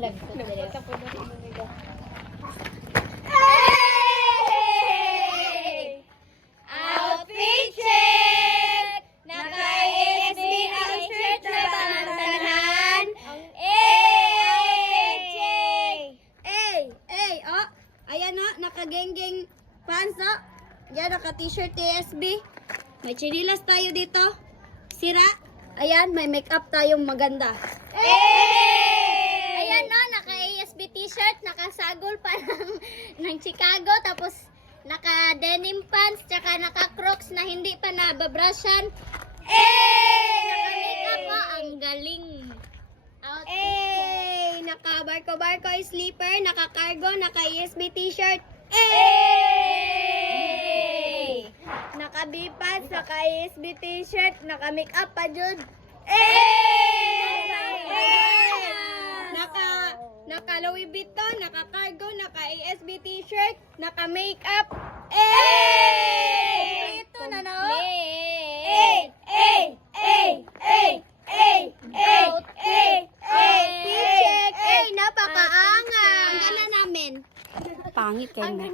Lagpot ako na rin nila. Outfit check! Naka-ASB ang shirt na pantanan. Outfit check! Oh. Ayan o, naka-geng-geng pants o. Yan, naka-t-shirt TSB. May chinilas tayo dito. Sira. Ayan, may makeup tayong maganda. Ayan no, naka-ASB t-shirt, naka-sagol pa ng Chicago, tapos naka-denim pants, tsaka naka-crocs na hindi pa nababrushan. Naka-makeup po, ang galing. Naka-barko-barko sleeper, naka-cargo, naka-ASB t-shirt. Naka-B-pants, naka-ASB t-shirt, naka-makeup pa dyan. Naka-Louis Vuitton, naka-cargo, naka-ASB t-shirt, naka-makeup. Ito na no? Check! Napakaangas! Ang ganda namin. Pangit kayo na.